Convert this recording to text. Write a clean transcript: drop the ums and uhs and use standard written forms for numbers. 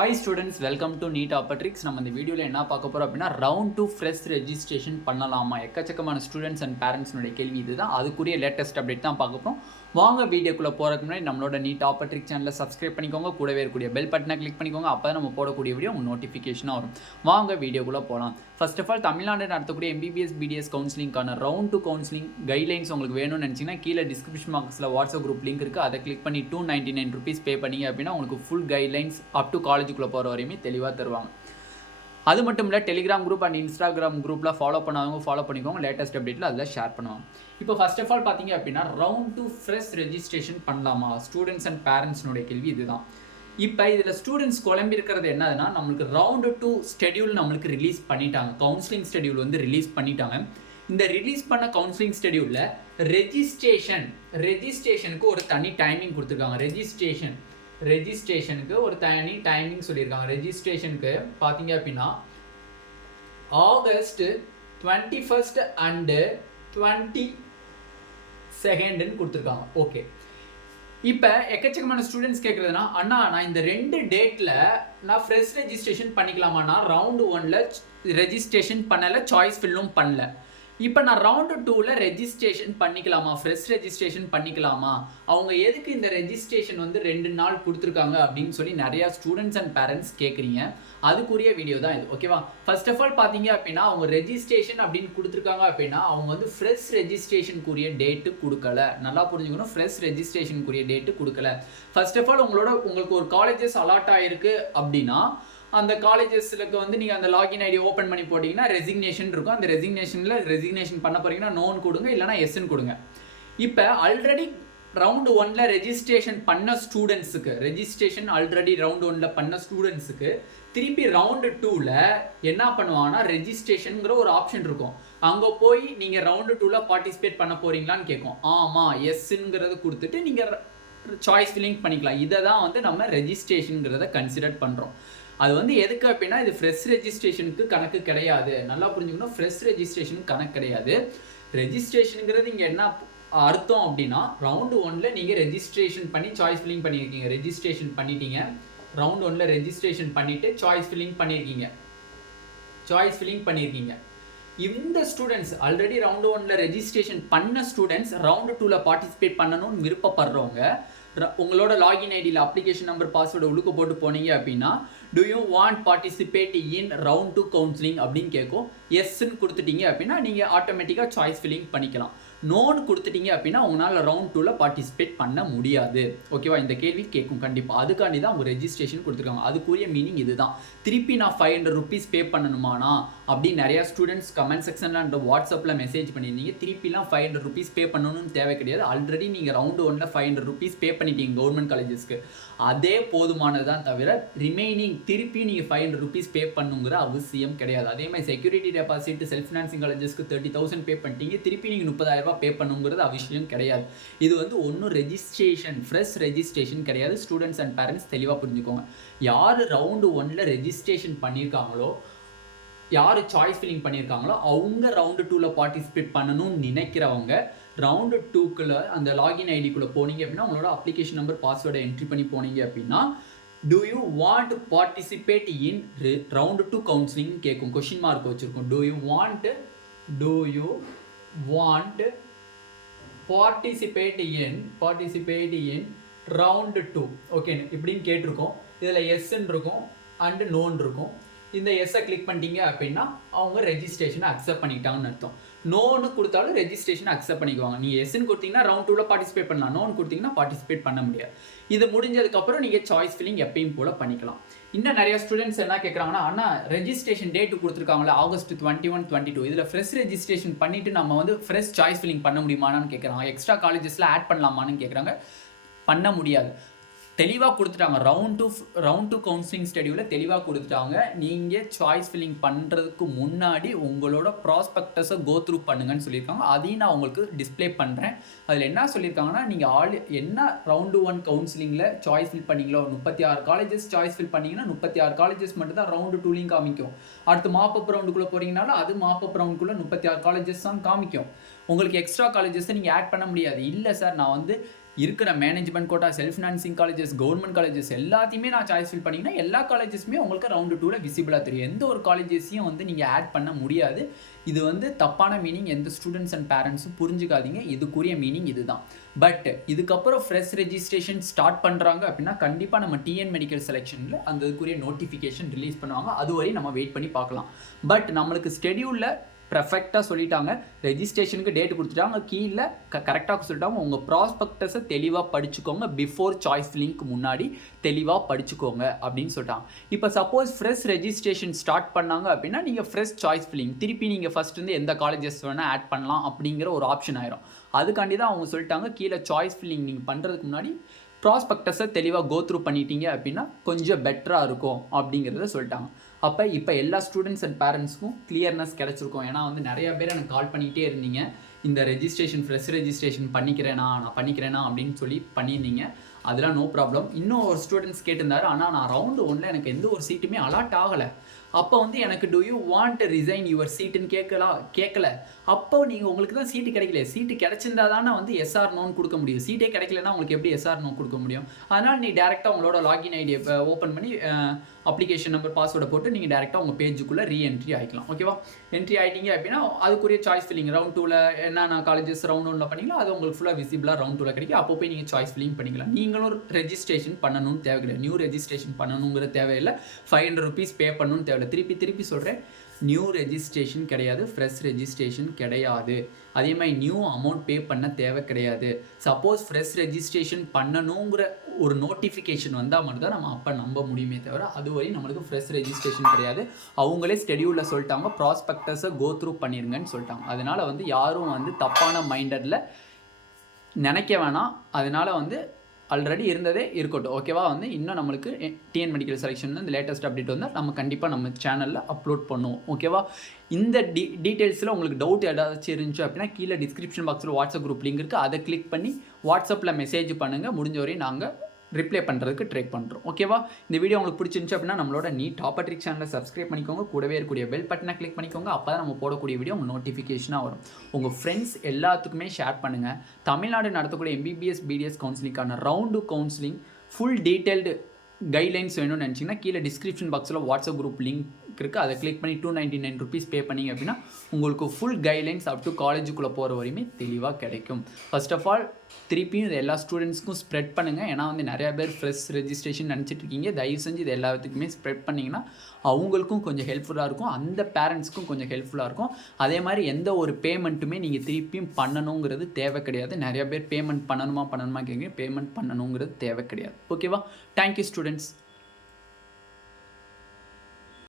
Hi students, welcome to Neet Tricks. நம்ம இந்த வீடியோல என்ன பார்க்க போறோம் அப்படினா round 2 fresh registration பண்ணலாமா? எக்கச்சக்கமான students and parents உடைய கேள்வி இதுதான். அதுக்குரிய latest update தான் பார்க்க போறோம். வாங்க வீடியோக்குள்ள போறதுக்கு முன்னாடி நம்மளோட Neet Tricks சேனலை subscribe பண்ணிக்கோங்க. கூடவே இருக்கக்கூடிய bell பட்டனை click பண்ணிக்கோங்க. அப்பதான் நம்ம போடக்கூடிய வீடியோ உங்களுக்கு நோட்டிஃபிகேஷனா வரும். வாங்க வீடியோக்குள்ள போலாம். First of all, தமிழ்நாடு நடத்தக்கூடிய MBBS BDS கவுன்சிலிங்கான round 2 counselling guidelines உங்களுக்கு வேணும்னு நினைச்சீங்கன்னா கீழே டிஸ்கிரிப்ஷன் பாக்ஸ்ல வாட்ஸ்அப் குரூப் லிங்க் இருக்கு. அதை click பண்ணி ₹299 பே பண்ணீங்க அப்படினா உங்களுக்கு full guidelines up to college குள்ள போற வரையுமே தெளிவா தருவாங்க. அது மட்டும் இல்ல டெலிகிராம் குரூப் அண்ட் இன்ஸ்டாகிராம் குரூப்ல ஃபாலோ பண்ணாதவங்க ஃபாலோ பண்ணிக்கோங்க. லேட்டஸ்ட் அப்டேட்ல அதுல ஷேர் பண்ணுவாங்க. இப்போ ஃபர்ஸ்ட் ஆஃப் ஆல் பாத்தீங்க அப்படினா ரவுண்ட் 2 ஃப்ரெஷ் ரெஜிஸ்ட்ரேஷன் பண்ணலாமா? ஸ்டூடண்ட்ஸ் அண்ட் பேரண்ட்ஸ் உடைய கேள்வி இதுதான். இப்போ இதுல ஸ்டூடண்ட்ஸ் குழம்பி இருக்கிறது என்னதுன்னா நமக்கு ரவுண்ட் 2 ஷெட்யூல் நமக்கு ரிலீஸ் பண்ணிட்டாங்க. கவுன்சிலிங் ஷெட்யூல் வந்து ரிலீஸ் பண்ணிட்டாங்க. இந்த ரிலீஸ் பண்ண கவுன்சிலிங் ஷெட்யூல்ல ரெஜிஸ்ட்ரேஷனுக்கு ஒரு தனி டைமிங் கொடுத்துருக்காங்க. ரெஜிஸ்ட்ரேஷனுக்கு ஒரு தனி டைமிங் சொல்லியிருக்காங்க. ரெஜிஸ்ட்ரேஷனுக்கு பார்த்தீங்க அப்படின்னா ஆகஸ்ட் 21 அண்ட் 22 கொடுத்துருக்காங்க. ஓகே, இப்போ எக்கச்சக்கமான ஸ்டூடெண்ட்ஸ் கேட்குறதுனா அண்ணா நான் இந்த 2 டேட்டில் நான் ஃப்ரெஷ் ரெஜிஸ்ட்ரேஷன் பண்ணிக்கலாமா? நான் ரவுண்டு 1ல் ரெஜிஸ்ட்ரேஷன் பண்ணலை, சாய்ஸ் ஃபில்லும் பண்ணல. இப்போ நான் ரவுண்டு 2ல் ரெஜிஸ்ட்ரேஷன் பண்ணிக்கலாமா? ஃப்ரெஷ் ரெஜிஸ்ட்ரேஷன் பண்ணிக்கலாமா? அவங்க எதுக்கு இந்த ரெஜிஸ்ட்ரேஷன் வந்து 2 நாள் கொடுத்துருக்காங்க அப்படின்னு சொல்லி நிறையா ஸ்டூடெண்ட்ஸ் அண்ட் பேரண்ட்ஸ் கேட்குறீங்க. அதுக்குரிய வீடியோ தான் இது. ஓகேவா? ஃபர்ஸ்ட் ஆஃப் ஆல் பார்த்தீங்க அப்படின்னா அவங்க ரெஜிஸ்ட்ரேஷன் அப்படின்னு கொடுத்துருக்காங்க அப்படின்னா அவங்க வந்து ஃப்ரெஷ் ரெஜிஸ்ட்ரேஷனுக்குரிய டேட்டு கொடுக்கல. நல்லா புரிஞ்சுக்கணும், ஃப்ரெஷ் ரெஜிஸ்ட்ரேஷனுக்குரிய டேட்டு கொடுக்கல. ஃபர்ஸ்ட் ஆஃப் ஆல் உங்களுக்கு ஒரு காலேஜஸ் அலாட் ஆகிருக்கு அப்படின்னா அந்த காலேஜஸ்க்கு வந்து நீங்கள் அந்த லாகின் ஐடி ஓப்பன் பண்ணி போட்டிங்கன்னா ரெசிக்னேஷன் இருக்கும். அந்த ரெசிக்னேஷன் பண்ண போறீங்கன்னா நோன் கொடுங்க, இல்லைனா எஸ்ன்னு கொடுங்க. இப்போ ஆல்ரெடி ரவுண்டு 1ல் ரெஜிஸ்ட்ரேஷன் பண்ண ஸ்டூடெண்ட்ஸுக்கு திருப்பி ரவுண்டு 2ல் என்ன பண்ணுவாங்கன்னா ரெஜிஸ்ட்ரேஷனுங்கிற ஒரு ஆப்ஷன் இருக்கும். அங்கே போய் நீங்கள் ரவுண்டு 2ல் பார்ட்டிசிபேட் பண்ண போறீங்களான்னு கேட்கும். ஆமாம் எஸ்ங்கிறது கொடுத்துட்டு நீங்கள் சாய்ஸ் ஃபில்லிங் பண்ணிக்கலாம். இதை தான் வந்து நம்ம ரெஜிஸ்ட்ரேஷனுங்கிறத கன்சிடர் பண்ணுறோம். அது வந்து எதுக்கு அப்படின்னா இது ஃப்ரெஷ் ரெஜிஸ்ட்ரேஷனுக்கு கணக்கு கிடையாது. நல்லா புரிஞ்சுக்கணும், ஃப்ரெஷ் ரெஜிஸ்ட்ரேஷனுக்கு கணக்கு கிடையாது. ரெஜிஸ்ட்ரேஷனுங்கிறது இங்கே என்ன அர்த்தம் அப்படின்னா ரவுண்டு 1ல் நீங்கள் ரெஜிஸ்ட்ரேஷன் பண்ணி சாய்ஸ் ஃபில்லிங் பண்ணியிருக்கீங்க. ரெஜிஸ்ட்ரேஷன் பண்ணிட்டீங்க, ரவுண்டு 1ல் ரெஜிஸ்ட்ரேஷன் பண்ணிவிட்டு சாய்ஸ் ஃபில்லிங் பண்ணியிருக்கீங்க. இந்த ஸ்டூடெண்ட்ஸ் ஆல்ரெடி ரவுண்டு 1ல் ரெஜிஸ்ட்ரேஷன் பண்ண ஸ்டூடெண்ட்ஸ் ரவுண்டு 2ல் பார்ட்டிசிபேட் பண்ணணும்னு விருப்பப்படுறவங்க உங்களோட லாகின் ஐடியில் அப்ளிகேஷன் நம்பர் பாஸ்வேர்டு உழுக்க போட்டு போனீங்க அப்படின்னா to you want participate in round 2 counselling அப்படின்னு கேட்கும். எஸ்ன்னு கொடுத்துட்டீங்க அப்படின்னா நீங்கள் ஆட்டோமேட்டிக்காக சாய்ஸ் ஃபில்லிங் பண்ணிக்கலாம். நோன்னு கொடுத்துட்டீங்க அப்படின்னா உங்களால் ரவுண்ட் 2ல் பார்ட்டிசிபேட் பண்ண முடியாது. ஓகேவா? இந்த கேள்வி கேட்கும் கண்டிப்பாக. அதுக்காண்டி தான் அவங்க ரெஜிஸ்ட்ரேஷன் கொடுத்துருக்காங்க. அதுக்குரிய மீனிங் இதுதான். திருப்பி நான் ₹500 பே பண்ணணுமானா அப்படின்னு நிறையா ஸ்டூடெண்ட்ஸ் கமெண்ட் செக்ஷனில் அண்ட் வாட்ஸ்அப்பில் மெசேஜ் பண்ணியிருந்தீங்க. திருப்பிலாம் ₹500 பே பண்ணணும்னு தேவை கிடையாது. ஆல்ரெடி நீங்கள் ரவுண்டு 1ல் ₹500 பே பண்ணிட்டீங்க கவர்மெண்ட் காலேஜஸ்க்கு. அதே போதுமானதான் தவிர ரிமைனிங் திருப்பி நீங்கள் ₹500 பே பண்ணுங்கிற அவசியம் கிடையாது. அதே மாதிரி செக்யூரிட்டி டெபாசிட் செல்ஃப் ஃபினான்சிங் காலேஜஸ்க்கு 30,000 பே பண்ணிட்டீங்க. திருப்பி நீங்கள் ₹30,000 பே பண்ணுங்கிறது அவசியம் கிடையாது. இது வந்து ஒன்றும் ரெஜிஸ்ட்ரேஷன் ஃப்ரெஷ் ரெஜிஸ்ட்ரேஷன் கிடையாது. ஸ்டூடெண்ட்ஸ் அண்ட் பேரண்ட்ஸ் தெளிவாக புரிஞ்சுக்கோங்க. யார் ரவுண்டு 1ல் ரெஜிஸ்ட்ரேஷன் பண்ணியிருக்காங்களோ, யார் சாய்ஸ் ஃபில்லிங் பண்ணியிருக்காங்களோ அவங்க ரவுண்டு 2ல் பார்ட்டிசிபேட் பண்ணணும்னு நினைக்கிறவங்க ரவுண்டு 2க்குள்ள அந்த லாகின் ஐடிக்குள்ளே போனீங்க அப்படின்னா உங்களோட அப்ளிகேஷன் நம்பர் பாஸ்வேர்டை என்ட்ரி பண்ணி போனீங்க அப்படின்னா do you want to participate in round 2 counseling கேட்கும். கொஸ்டின் மார்க் வச்சிருக்கோம். do you want participate in round 2 okay இப்படின்னு கேட்டிருக்கோம். இதில் எஸ்ன்னு இருக்கும் அண்ட் நோன் இருக்கும். இந்த எஸ்ஸை கிளிக் பண்ணிட்டீங்க அப்படின்னா அவங்க ரெஜிஸ்ட்ரேஷனை அக்செப்ட் பண்ணிட்டாங்கன்னு அர்த்தம். நோன்னு கொடுத்தாலும் ரெஜிஸ்ட்ரேஷன் அக்செப்ட் பண்ணிக்குவாங்க. நீங்கள் எஸ்ன்னு கொடுத்தீங்கன்னா ரவுண்ட் 2ல் பார்ட்டிசிபேட் பண்ணலாம், நோன் கொடுத்தீங்கன்னா பார்ட்டிசிபேட் பண்ண முடியாது. இது முடிஞ்சதுக்கப்புறம் நீங்கள் சாய்ஸ் ஃபில்லிங் எப்பயும் போல் பண்ணிக்கலாம். இன்னும் நிறைய ஸ்டூடெண்ட்ஸ் என்ன கேட்குறாங்கன்னா அண்ணா ரெஜிஸ்ட்ரேஷன் டேட்டு கொடுத்துருக்காங்களா ஆகஸ்ட் 21, 22 இதில் ஃப்ரெஷ் ரெஜிஸ்ட்ரேஷன் பண்ணிவிட்டு நம்ம வந்து ஃப்ரெஷ் சாய்ஸ் ஃபில்லிங் பண்ண முடியுமான்னு கேட்குறாங்க. எக்ஸ்ட்ரா காலேஜஸில் ஆட் பண்ணலாமான்னு கேட்குறாங்க. பண்ண முடியாது. தெளிவாக கொடுத்துட்டாங்க. ரவுண்ட் 2 கவுன்சிலிங் ஸ்டெடியூலில் தெளிவாக கொடுத்துட்டாங்க. நீங்கள் சாய்ஸ் ஃபில்லிங் பண்ணுறதுக்கு முன்னாடி உங்களோட ப்ராஸ்பெக்டஸை கோ த்ரூ பண்ணுங்கன்னு சொல்லியிருக்காங்க. அதையும் நான் உங்களுக்கு டிஸ்பிளே பண்ணுறேன். அதில் என்ன சொல்லியிருக்காங்கன்னா நீங்கள் என்ன ரவுண்டு 1 கவுன்சிலிங்கில் சாய்ஸ் ஃபில் பண்ணிங்களோ 36 காலேஜஸ் சாய்ஸ் ஃபில் பண்ணிங்கன்னா 36 காலேஜஸ் மட்டும் தான் ரவுண்டு 2லையும் காமிக்கும். அடுத்து மாப்பப் ரவுண்டுக்குள்ளே போகிறீங்கனாலும் அது மாப்பப் ரவுண்டுக்குள்ளே 36 காலேஜஸ் தான் காமிக்கும். உங்களுக்கு எக்ஸ்ட்ரா காலேஜஸை நீங்கள் ஆட் பண்ண முடியாது. இல்லை சார் நான் வந்து இருக்கிற management quota, self financing colleges, government colleges எல்லாத்தையுமே நான் சாய்ஸ் ஃபில் பண்ணிங்கன்னா எல்லா காலேஜஸுமே உங்களுக்கு ரவுண்டு 2ல விசிபிளாக தெரியும். எந்த ஒரு காலேஜஸையும் வந்து நீங்கள் ஆட் பண்ண முடியாது. இது வந்து தப்பான மீனிங், எந்த ஸ்டூடெண்ட்ஸ் அண்ட் பேரண்ட்ஸும் புரிஞ்சுக்காதீங்க. இதுக்குரிய மீனிங் இதுதான். பட் இதுக்கப்புறம் ஃப்ரெஷ் ரெஜிஸ்ட்ரேஷன் ஸ்டார்ட் பண்ணுறாங்க அப்படின்னா கண்டிப்பாக நம்ம டிஎன் மெடிக்கல் செலெக்ஷனில் அந்த இதுக்குரிய நோட்டிஃபிகேஷன் ரிலீஸ் பண்ணுவாங்க. அதுவரை நம்ம வெயிட் பண்ணி பார்க்கலாம். பட் நம்மளுக்கு ஸ்கெடியூலில் பர்ஃபெக்டாக சொல்லிட்டாங்க, ரெஜிஸ்ட்ரேஷனுக்கு டேட் கொடுத்துட்டாங்க, கீழே கரெக்டாக சொல்லிட்டாங்க. உங்கள் ப்ராஸ்பெக்டஸை தெளிவாக படிச்சுக்கோங்க, பிஃபோர் சாய்ஸ் லிங்க் முன்னாடி தெளிவாக படிச்சுக்கோங்க அப்படின்னு சொல்லிட்டாங்க. இப்போ சப்போஸ் ஃப்ரெஷ் ரெஜிஸ்ட்ரேஷன் ஸ்டார்ட் பண்ணாங்க அப்படின்னா நீங்கள் ஃப்ரெஷ் சாய்ஸ் ஃபில்லிங் திருப்பி நீங்கள் ஃபஸ்ட் வந்து எந்த காலேஜஸ் வேணால் ஆட் பண்ணலாம் அப்படிங்கிற ஒரு ஆப்ஷன் ஆயிரும். அதுக்காண்டி தான் அவங்க சொல்லிட்டாங்க கீழே சாய்ஸ் ஃபில்லிங் நீங்கள் பண்ணுறதுக்கு முன்னாடி ப்ராஸ்பெக்டஸை தெளிவாக கோத்ரூ பண்ணிட்டீங்க அப்படின்னா கொஞ்சம் பெட்டராக இருக்கும் அப்படிங்கிறத சொல்லிட்டாங்க. அப்போ இப்போ எல்லா ஸ்டூடெண்ட்ஸ் அண்ட் பேரண்ட்ஸ்க்கும் கிளியர்னஸ் கிடச்சிருக்கும். ஏன்னா வந்து நிறையா பேர் எனக்கு கால் பண்ணிகிட்டே இருந்தீங்க, இந்த ரெஜிஸ்ட்ரேஷன் ஃப்ரெஷ் ரெஜிஸ்ட்ரேஷன் நான் பண்ணிக்கிறேனா அப்படின்னு சொல்லி பண்ணியிருந்தீங்க. அதெல்லாம் நோ ப்ராப்ளம். இன்னும் ஒரு ஸ்டூடெண்ட்ஸ் கேட்டிருந்தாரு, ஆனால் நான் ரவுண்டு 1ல் எனக்கு எந்த ஒரு சீட்டுமே அலாட் ஆகலை. அப்போ வந்து எனக்கு do you want resign your சீட்டுன்னு கேட்கல. அப்போ நீங்கள் உங்களுக்கு தான் சீட்டு கிடைக்கல. சீட்டு கிடைச்சிருந்தா தானே வந்து எஸ்ஆர் நோன் கொடுக்க முடியும். சீட்டே கிடைக்கலன்னா உங்களுக்கு எப்படி எஸ்ஆர் நோ கொடுக்க முடியும்? அதனால் நீ டேரெக்டாக உங்களோட லாகின் ஐடியை ஓப்பன் பண்ணி அப்ளிகேஷன் நம்பர் பாஸ்வேர்டை போட்டு நீங்கள் டேரெக்டாக உங்கள் பேஜுக்குள்ளே ரீஎன்ட்ரி ஆகிக்கலாம். ஓகேவா? என்ட்ரி ஆகிட்டீங்க அப்படின்னா அதுக்குரிய சாய்ஸ் ஃபில்லிங் ரவுண்ட் 2ல் என்னென்ன காலேஜஸ் ரவுண்ட் 1ல் பண்ணீங்களோ அது உங்களுக்கு ஃபுல்லாக விசிபிளாக ரவுண்ட் 2ல் கிடைக்கும். அப்போ போய் நீங்கள் சாய்ஸ் ஃபில்லிங் பண்ணிக்கலாம். நீங்களும் ரெஜிஸ்ட்ரேஷன் பண்ணணும்னு தேவை கிடையாது. நியூ ரெஜிஸ்ட்ரேஷன் பண்ணணுங்கிற தேவையில்லை. 500 rupees பே பண்ணணும்னு தேவையில்லை. திருப்பி சொல்கிறேன், நியூ ரெஜிஸ்ட்ரேஷன் கிடையாது, ஃப்ரெஷ் ரெஜிஸ்ட்ரேஷன் கிடையாது. அதே மாதிரி நியூ அமௌண்ட் பே பண்ண தேவை கிடையாது. சப்போஸ் ஃப்ரெஷ் ரெஜிஸ்ட்ரேஷன் பண்ணணுங்கிற ஒரு நோட்டிஃபிகேஷன் வந்தால் மட்டும் தான் நம்ம அப்போ நம்ப முடியுமே தவிர அதுவரை நம்மளுக்கு ஃப்ரெஷ் ரெஜிஸ்ட்ரேஷன் கிடையாது. அவங்களே ஸ்கெடியூலில் சொல்லிட்டாங்க, ப்ராஸ்பெக்டஸை கோ த்ரூ பண்ணிருங்கன்னு சொல்லிட்டாங்க. அதனால் வந்து யாரும் வந்து தப்பான மைண்டடில் நினைக்க வேணாம். அதனால் வந்து ஆல்ரெடி இருந்ததே இருக்கட்டும். ஓகேவா? வந்து இன்னும் நம்மளுக்கு டிஎன் மெடிக்கல் செலெக்ஷன் இந்த லேட்டஸ்ட் அப்டேட் வந்தால் நம்ம கண்டிப்பாக நம்ம சேனலில் அப்லோட் பண்ணுவோம். ஓகேவா? இந்த டீட்டெயில்ஸில் உங்களுக்கு டவுட் ஏதாச்சும் இருந்துச்சு அப்படின்னா கீழே டிஸ்கிரிப்ஷன் பாக்ஸில் வாட்ஸ்அப் குரூப் லிங்க் இருக்குது. அதை கிளிக் பண்ணி வாட்ஸ்அப்பில் மெசேஜ் பண்ணுங்கள். முடிஞ்ச வரையும் நாங்கள் ரிப்ளை பண்ணுறதுக்கு ட்ரை பண்ணுறோம். ஓகேவா? இந்த வீடியோ உங்களுக்கு பிடிச்சிருந்துச்சு அப்படின்னா நம்மளோட நீட் டாப் ட்ரிக் சேனலை சப்ஸ்கிரைப் பண்ணிக்கோங்க. கூடவே இருக்கக்கூடிய பெல் பட்டனை கிளிக் பண்ணிக்கோங்க. அப்போ தான் நம்ம போடக்கூடிய வீடியோ உங்களுக்கு நோட்டிஃபிகேஷனாக வரும். உங்கள் ஃப்ரெண்ட்ஸ் எல்லாத்துக்குமே ஷேர் பண்ணுங்கள். தமிழ்நாடு நடத்தக்கூடிய MBBS BDS கவுன்சிலிங்கான round counselling full detailed guidelines வேணும்னு நினச்சிங்கன்னா கீழே டிஸ்கிரிப்ஷன் பாக்ஸில் வாட்ஸ்அப் குரூப் லிங்க் இருக்குது. அதை கிளிக் பண்ணி 299 rupees பே பண்ணிங்க அப்படின்னா உங்களுக்கு ஃபுல் கைட்லைன்ஸ் அப் டு காலேஜுக்குள்ளே போகிற வரையுமே தெளிவாக கிடைக்கும். ஃபர்ஸ்ட் ஆஃப் ஆல் திருப்பியும் இது எல்லா ஸ்டூடெண்ட்ஸ்க்கும் ஸ்ப்ரெட் பண்ணுங்கள். ஏன்னா வந்து நிறையா பேர் ஃப்ரெஷ் ரெஜிஸ்ட்ரேஷன் நினச்சிட்டு இருக்கீங்க. தயவு செஞ்சு இது எல்லாத்துக்குமே ஸ்ப்ரெட் பண்ணிங்கன்னா அவங்களுக்கும் கொஞ்சம் ஹெல்ப்ஃபுல்லாக இருக்கும், அந்த பேரண்ட்ஸ்க்கும் கொஞ்சம் ஹெல்ப்ஃபுல்லாக இருக்கும். அதே மாதிரி எந்த ஒரு பேமெண்ட்டுமே நீங்கள் திருப்பியும் பண்ணணுங்கிறது தேவை கிடையாது. நிறையா பேர் பேமெண்ட் பண்ணணுமா கேட்குறீங்க. பேமெண்ட் பண்ணணுங்கிறது தேவை கிடையாது. ஓகேவா? Thank you students.